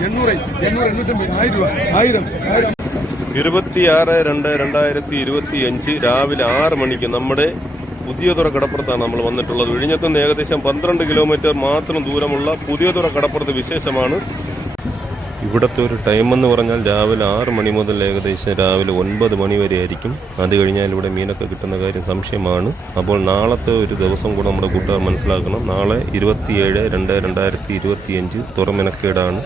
26/2/2025 രാവിലെ 6 മണിക്ക് നമ്മുടെ പുതിയതുറ കടപ്പുറത്താണ് നമ്മൾ വന്നിട്ടുള്ളത്. വിഴിഞ്ഞത്ത് നിന്ന് ഏകദേശം 12 കിലോമീറ്റർ മാത്രം ദൂരമുള്ള പുതിയതുറ കടപ്പുറത്ത് വിശേഷമാണ്. ഇവിടുത്തെ ഒരു ടൈം എന്ന് പറഞ്ഞാൽ രാവിലെ 6 മണി മുതൽ ഏകദേശം രാവിലെ 9 മണി വരെ ആയിരിക്കും. അത് കഴിഞ്ഞാൽ ഇവിടെ മീനൊക്കെ കിട്ടുന്ന കാര്യം സംശയമാണ്. അപ്പോൾ നാളത്തെ ഒരു ദിവസം കൂടെ നമ്മുടെ കൂട്ടുകാർ മനസ്സിലാക്കണം. നാളെ 27/2/2025 തുറമെനക്കേടാണ്.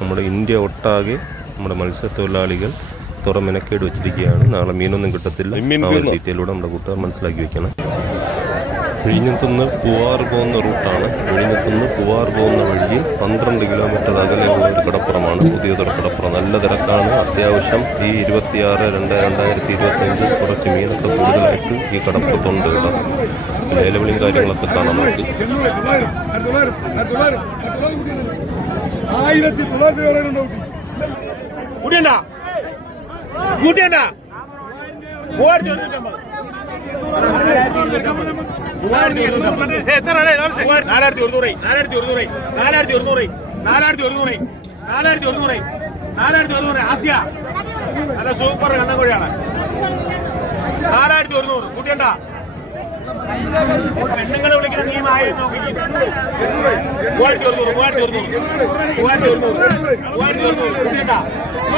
നമ്മുടെ ഇന്ത്യ ഒട്ടാകെ നമ്മുടെ മത്സ്യത്തൊഴിലാളികൾ തുറമെനക്കേട് വെച്ചിരിക്കുകയാണ്. നാളെ മീനൊന്നും കിട്ടത്തില്ല. ഡീറ്റെയിലൂടെ നമ്മുടെ കൂട്ടുകാർ മനസ്സിലാക്കി വെക്കണം. വിഴിഞ്ഞത്തുനിന്ന് പൂവാർ പോകുന്ന റൂട്ടാണ്. വിഴിഞ്ഞത്തുനിന്ന് പൂവാർ പോകുന്ന വഴിയിൽ 12 കിലോമീറ്റർ അകലെയുള്ള ഒരു കടപ്പുറമാണ് പുതിയതുറ കടപ്പുറം. നല്ല തിരക്കാണ്. അത്യാവശ്യം ഈ 26/2/2025 കുറച്ച് മീനൊക്കെ കൂടുതലായിട്ട് ഈ കടപ്പുറത്തുണ്ട് കേട്ടോ. ലേലവിളിയും കാര്യങ്ങളൊക്കെ കാണാം നമുക്ക്. 4100 ആസിയ നല്ല സൂപ്പർ കന്നംകോഴിയാണ്. 4100 കൂട്ടിയണ്ട. പെണ്ണുങ്ങളെ വിളിക്കുന്ന നിയമമായി നോക്കി. 4100 കൂട്ടിയണ്ട.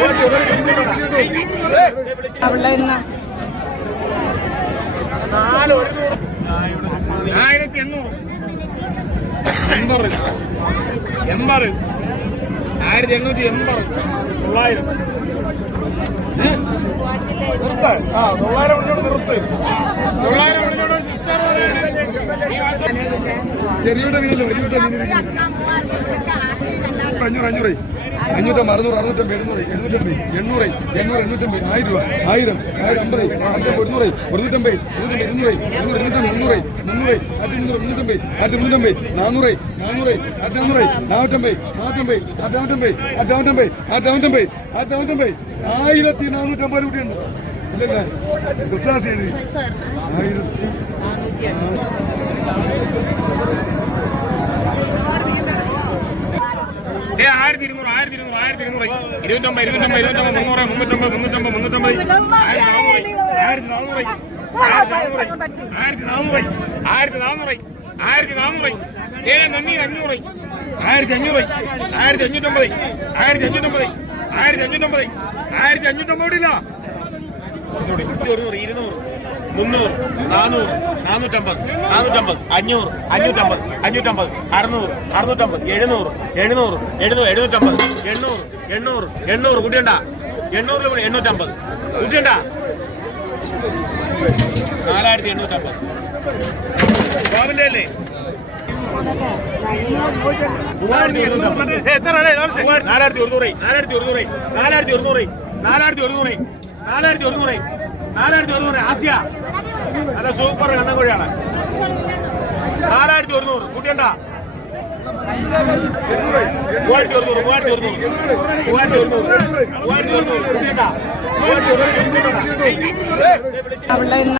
900 ചെറിയുടെ മീനല്ലേ വലിയ മീൻ 500 500 600 650 750 800 800 850 1000 രൂപ 1000 1050 150 150 200 200 300 1450 രൂപയുണ്ട്. ഇല്ലല്ലേ ക്രിസ്താസ് എഴുതി കൂട്ടിയണ്ട. 800 850 കൂട്ടിയണ്ട. 4850 ഗോവിന്റെ അല്ലേ? 4100 ആസിയ നല്ല സൂപ്പർ കന്നംകോഴിയാണ്. 4100 കൂട്ടിയണ്ട. 3400 കൂട്ടിയണ്ട.